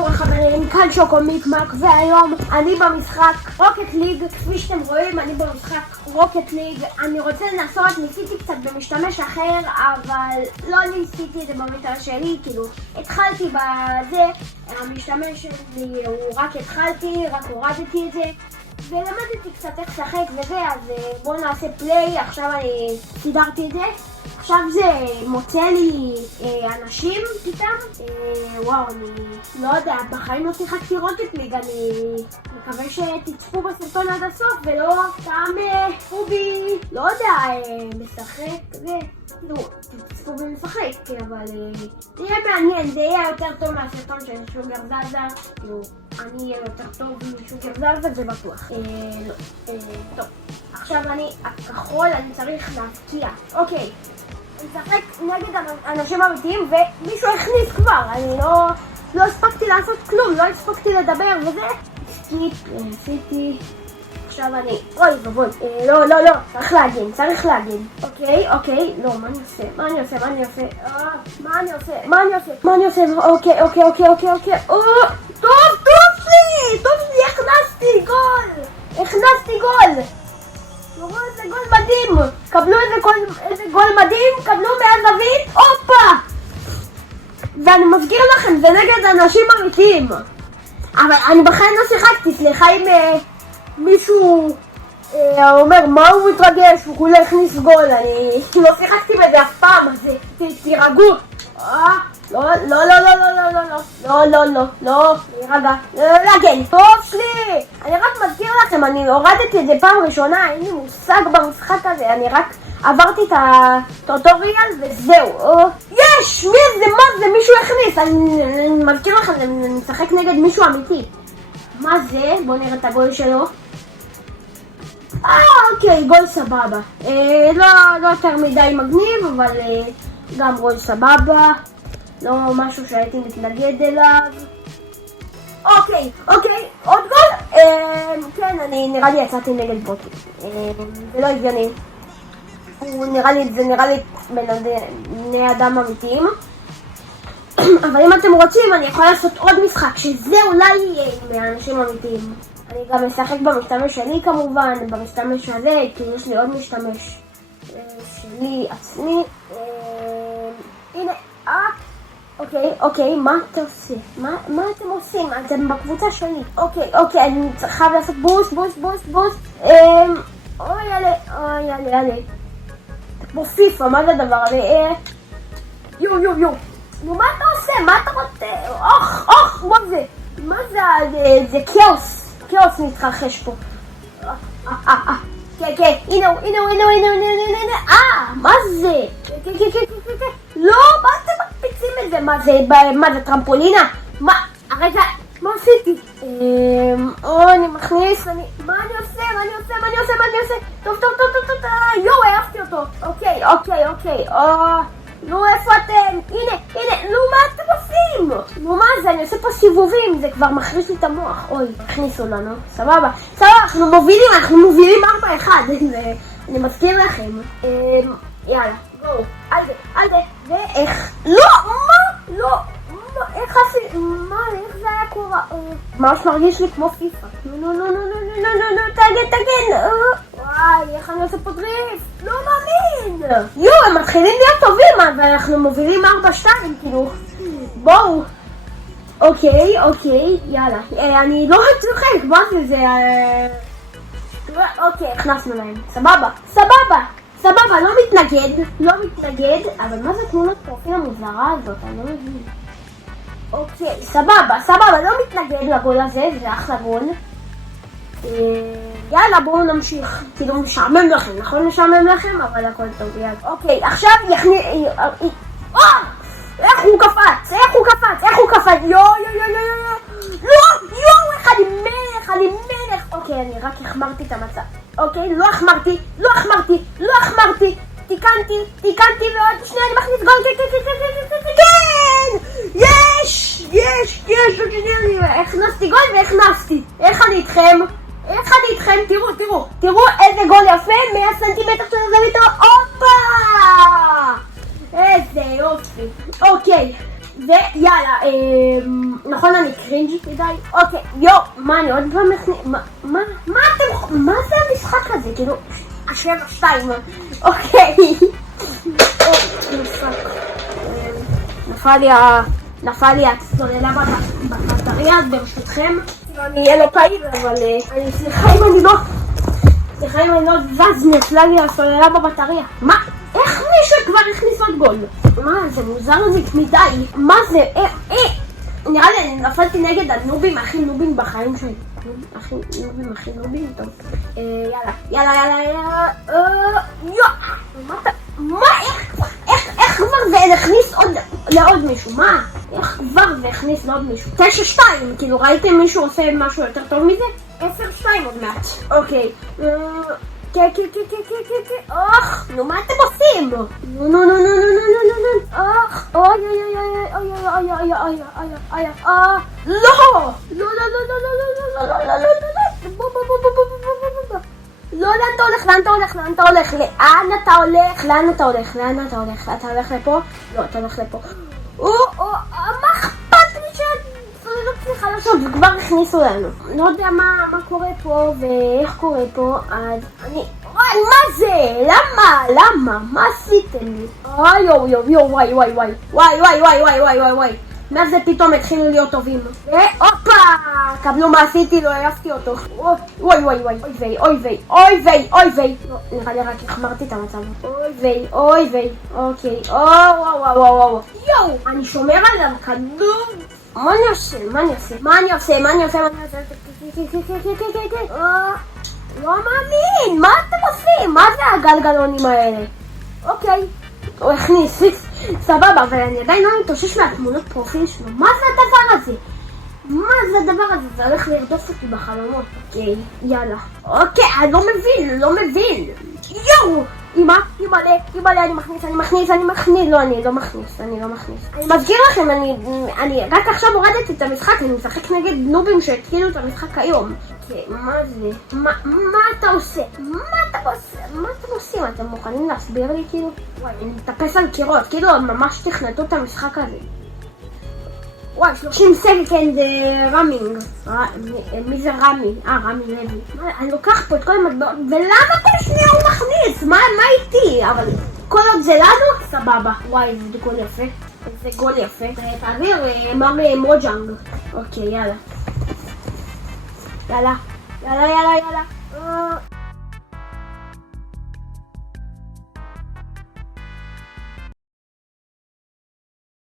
קורה חברים? כאן שוקו מיקמק, והיום אני במשחק רוקט ליג. כפי שאתם רואים, אני במשחק רוקט ליג. אני רוצה לנסות, ניסיתי קצת במשתמש אחר, אבל לא ניסיתי את זה במשתמש שלי. כאילו, התחלתי בזה, המשתמש שלי הוא רק התחלתי, רק הורדתי את זה ולמדתי קצת איך לשחק וזה, אז בואו נעשה פליי. עכשיו אני סידרתי את זה. עכשיו זה מוצא לי אנשים פתאום. וואו, אני לא יודע, בחיים לא שיחקתי רוקט ליג. אני מקווה שתצפו בסרטון עד הסוף ולא סתם בי, לא יודע, משחק כזה. לא, תצפו בי משחק, אבל זה יהיה מעניין, זה יהיה יותר טוב מהסרטון של שוגר זזה. כאילו, אני אהיה יותר טוב משוגר זזה, זה בטוח. טוב, עכשיו אני, הכחול, אני צריך להפקיע. אוקיי. אני משחק נגד אנשים אמיתיים ומישהו הכניס כבר, אני לא הספקתי לעשות כלום, לא הספקתי לדבר וזה. סקיפ, עשיתי. עכשיו אני, אוי ובוי, לא, צריך להגן. אוקיי, לא, מה אני עושה? אוקיי, טוב לי, הכנסתי גול. תראו איזה גול מדהים, קבלו איזה גול מדהים, קבלו מהזווית, הופה! ואני מזכיר לכם, זה נגד אנשים אמיתיים. אבל אני בחיים לא שיחקתי, סליחה אם מישהו אומר מה הוא מתרגש, הוא כולה הכניס גול, אני לא שיחקתי בזה אף פעם, אז תירגעו. לא, להירגע, להגן, טוב שלי. אני רק מזכיר לכם, אני הורדתי את זה פעם ראשונה, אין לי מושג במשחק הזה, אני רק עברתי את הטוטוריאל וזהו. יש! מי זה? מישהו הכניס, אני מזכיר לכם, אני משחק נגד מישהו אמיתי. מה זה? בואו נראה את הגול שלו. אוקיי, גול סבבה. לא יותר מדי מגניב, אבל גם גול סבבה. לא משהו שהייתי מתנגד אליו. אוקיי, עוד גול. כן, אני נראה לי יצאתי נגד בוטים. זה לא הגיוני. זה נראה לי בני אדם אמיתיים. אבל אם אתם רוצים, אני יכולה לעשות עוד משחק, שזה אולי יהיה מאנשים אמיתיים. אני גם משחק במשתמש שלי כמובן, במשתמש הזה, כי יש לי עוד משתמש שלי עצמי. הנה, אוקיי, מה אתה עושה? מה אתם עושים? אתם בקבוצה שלי. אוקיי, אני צריכה לעשות בוסט. אוי, יאללה. כמו פיפה, מה זה הדבר הזה? יו. נו, מה אתה עושה? מה אתה רוצה? מה זה? זה כאוס מתרחש פה. כן, הנה הוא. מה זה? לא, מה אתם מקפיצים את זה? מה זה טרמפולינה? רגע, מה עשיתי? אני מכניס, מה אני עושה? טוב, יואו, העפתי אותו. אוקיי. נו, איפה אתם? הנה, נו, מה אתם עושים? נו, מה זה? אני עושה פה סיבובים, זה כבר מחריש לי את המוח. אוי, הכניסו לנו, סבבה, אנחנו מובילים 4-1, אני מזכיר לכם. יאללה, בואו, אל זה, ואיך? לא, איך זה היה קורה? ממש מרגיש לי כמו פיפה. נו, תגן. וואי, איך אני עושה פה דריפט? לא מאמין. הם מתחילים להיות טובים, אבל אנחנו מובילים 4-2, כאילו. בואו. אוקיי, יאללה. אני לא צוחק, מה זה? אוקיי, הכנסנו להם. סבבה, לא מתנגד, אבל מה זה תמונת פרופיל המוזרה הזאת? אני לא מבין. אוקיי, סבבה, לא מתנגד לגול הזה, זה אחלה גול. יאללה, בואו נמשיך. כאילו משעמם לכם, נכון משעמם לכם? אבל הכל טוב, יאללה. אוקיי, עכשיו איך הוא קפץ? יואו, איך אני מלך. אוקיי, אני רק החמרתי את המצב. אוקיי, לא החמרתי. תיקנתי ועוד שנייה אני מכניס גול. כן! יש! הכנסתי גול והכנסתי. איך אני איתכם? תראו איזה גול יפה, 100 סנטימטר של הזווית. הופה! איזה יופי. אוקיי, ויאללה, נכון אני קרינג'י מדי? אוקיי, מה אני עוד פעם מכניס? מה זה המשחק הזה? כאילו, 7-2, אוקיי. נפל לי הצוללה בבטריה, אז ברשותכם, אני אהיה לא פעיל, אבל אני סליחה אם אני לא זז, נפלה לי הצוללה בבטריה. מה? איך מישהו כבר הכניס עוד גול? מה זה מוזר זה מדי? מה זה? נראה לי אני נפלתי נגד הנובים הכי נובים בחיים שלי. הכי נובים, טוב. יאללה. מה? איך כבר זה הכניס לעוד מישהו? מה? איך כבר זה הכניס לעוד מישהו? 9-2, כאילו ראיתם מישהו עושה משהו יותר טוב מזה? 10-2 עוד מעט. אוקיי. כן. נו, מה אתם עושים? נו. אוי. לא. לא, לאן אתה הולך? אתה הולך לפה? לא, אתה הולך לפה. מה אכפת לי לא צריכה לשאול, וכבר הכניסו לנו. לא יודע מה קורה פה ואיך קורה פה, אז אני... מה זה? למה? מה עשיתם לי? וואי. מה זה פתאום התחילו להיות טובים? הופה! קבלו מה עשיתי, לא העפתי אותו. אוי ויי. לא, נראה לי רק החמרתי את המצב. אוי ויי. אוקיי. יואו! אני שומר עליו כדור. מה אני עושה? לא מאמין! מה אתם עושים? מה זה הגלגלונים האלה? אוקיי. הוא הכניס, סבבה, אבל אני עדיין לא מתאושש מהתמונות פרופיל שלו. מה זה הדבר הזה? זה הולך לרדוף אותי בחלומות. אוקיי, יאללה. אוקיי, אני לא מבין. יואו! אמא, אני מכניס. לא, אני לא מכניס. אני מזכיר לכם, אני רק עכשיו הורדתי את המשחק, אני משחק נגד נובים שהתחילו את המשחק היום. מה זה? מה אתה עושה? אתם מוכנים להסביר לי כאילו? וואי, אני מטפס על קירות, כאילו ממש תכנתו את המשחק הזה. וואי, 30 סקנד רמינג. מי זה רמי? רמי לוי. אני לוקח פה את כל המטבעות, ולמה כל שניה הוא מכניס? מה איתי? אבל כל עוד זה לנו, סבבה. וואי, זה גול יפה. תעביר מר מוג'אנג. אוקיי, יאללה.